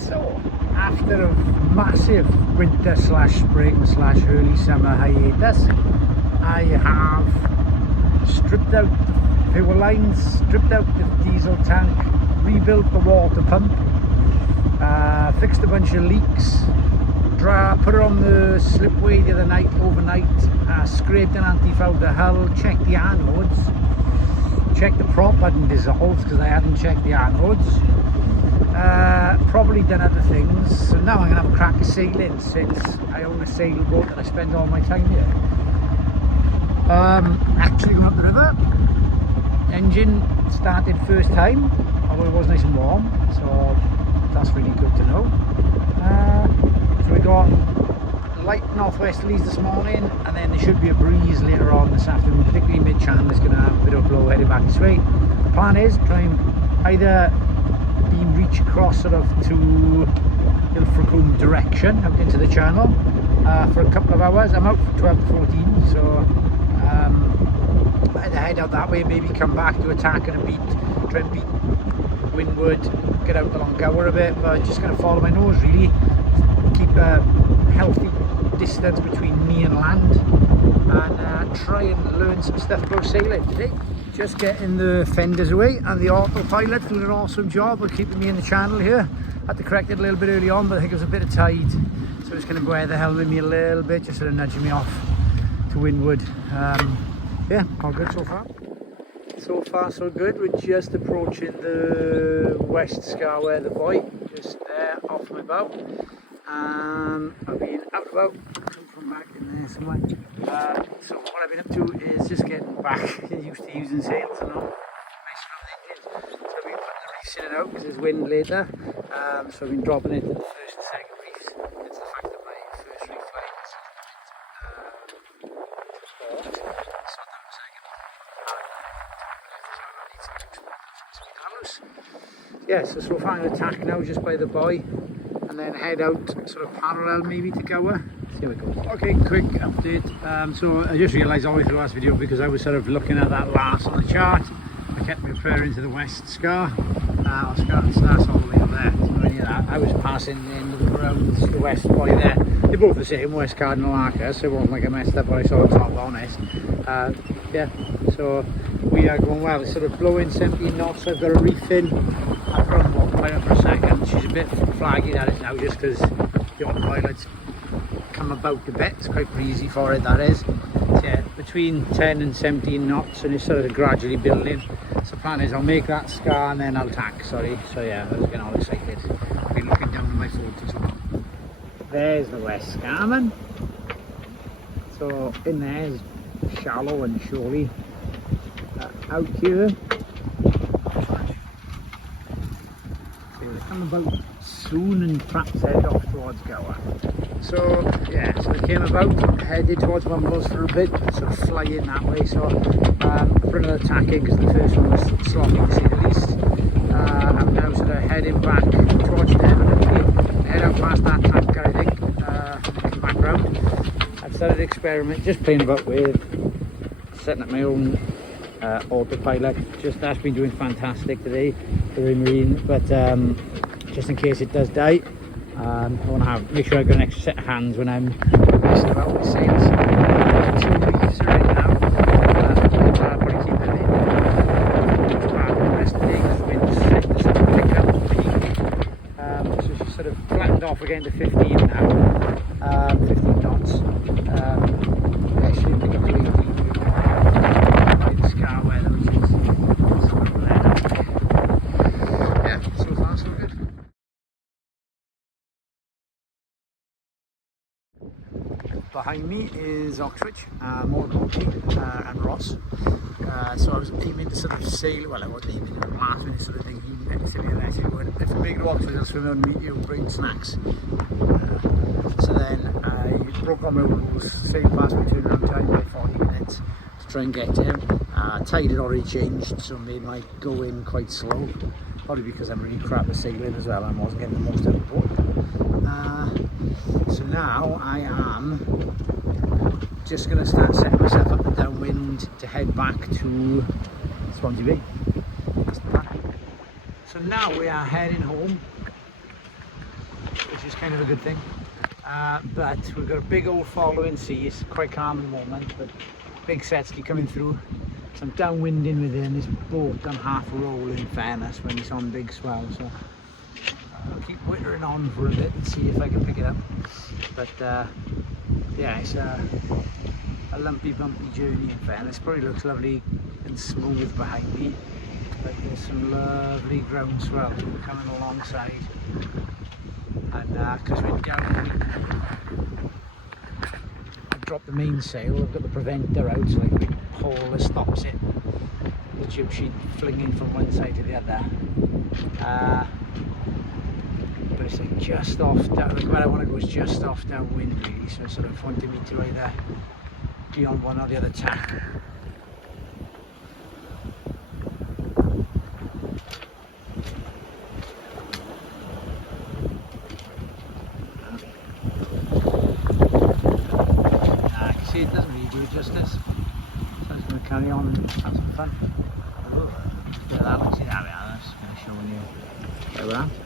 So, after a massive winter slash spring slash early summer hiatus, I have stripped out the fuel lines, stripped out the diesel tank, rebuilt the water pump, fixed a bunch of leaks, put it on the slipway the other night, overnight, scraped an anti-foul the hull, checked the anodes, checked the prop hadn't dissolved because I hadn't checked the anodes. Probably done other things, so now I'm going to have a crack at sailing since I own a sailboat and I spend all my time here. Actually going up the river, engine started first time, although it was nice and warm, so that's really good to know. So we got light northwesterlies this morning, and then there should be a breeze later on this afternoon, particularly mid-channel. It's going to have a bit of a blow heading back this way. The plan is try and either reach across sort of to Ilfracombe direction out into the channel for a couple of hours. I'm out for 12 to 14, so either head out that way, maybe come back to attack and try and beat windward, get out along Gower a bit, but just going to follow my nose really, keep a healthy distance between me and land, and try and learn some stuff about sailing today. Just getting the fenders away, and the autopilot's doing an awesome job of keeping me in the channel here. Had to correct it a little bit early on, but I think it was a bit of tide, so it's going to wear the helm with me a little bit, just sort of nudging me off to windward. Yeah, all good so far. So far so good. We're just approaching the west scar where the buoy, just there off my bow. I've been out about, come from back in there somewhere. So what I've been up to is just getting back used to using sails and all. Nice from the engine. So I've been putting the reefs in and out because there's wind later. So I've been dropping it to the first and second reefs. It's the fact that my first reef line is port. So that was second. Yeah, so far I'm going to tack now just by the buoy, and then head out sort of parallel maybe to Gower. See how it goes. Okay, quick update. So I just realised all the way through the last video, because I was sort of looking at that last on the chart, I kept referring to the west scar, or scar and stars all the way up there. So I was passing the end of the ground, the west buoy there. They're both the same, west cardinal archer, so it wasn't like I messed up what I saw top honest. Yeah, so we are going well. It's sort of blowing 17 knots. I've got a reef in. I've run the autopilot for a second. She's a bit flaggy at it now, just because the autopilot's come about a bit. It's quite breezy for it, that is. So yeah, between 10 and 17 knots, and it's sort of gradually building. So the plan is I'll make that scar and then I'll tack, sorry. So yeah, I was getting all excited. I've been looking down at my phone as well. There's the west scarman. So in there is shallow and shoaly. Out here, they'll come about soon and perhaps head off towards Gower. So yeah, so they came about, headed towards Mumbles for a bit, sort of flying that way. So for another tacking, because the first one was sloppy to say the least. I'm now sort of heading back towards Devon, head out past that tanker, I think, come back round. I've started an experiment, just playing about with setting up my own autopilot. Just that's been doing fantastic today, very marine, but just in case it does die, I want to make sure I've got an extra set of hands when I'm messing about with sails. 2 reefs are in now. I'll probably keep them in the rest of the day because the wind's sort of picking up the peak. So she's sort of flattened off again to 15 now, 15 knots. Yeah, she didn't pick up to 18. Scar weather, which is something there. Yeah, so far so good. Behind me is Oxford, Morgan and Ross. So I was aiming to sort of sail, well I wasn't aiming, I was last minute sort of thinking, let's say going, if I make it to Oxford I'll swim out and meet you, bring snacks. So then I broke all my rules, sailed past my turnaround time by 40 minutes. Try and get to him. Tide had already changed, so made my go in quite slow. Probably because I'm really crap at sailing as well, and I wasn't getting the most out of the boat. So now I am just going to start setting myself up and downwind to head back to Swansea Bay. That's the plan. So now we are heading home. kind of a good thing. But we've got a big old following sea. It's quite calm at the moment, but big sets keep coming through. Some downwinding within this boat on half roll, in fairness, when it's on big swell. So I'll keep wittering on for a bit and see if I can pick it up. But yeah, it's a lumpy bumpy journey, in fairness. Probably looks lovely and smooth behind me, but there's some lovely ground swell coming alongside. And because we're down, I've dropped the mainsail, I've got the preventer out, so like a big pole that stops it, the jib sheet flinging from one side to the other. But it's like just off, like where I want to go is just off downwind really, so it's sort of pointing me to either be on one or the other tack. See, it doesn't really do it justice, so I'm just going to carry on and have some fun. Oh, look at that one, see that, I'm just going to show you where we're at.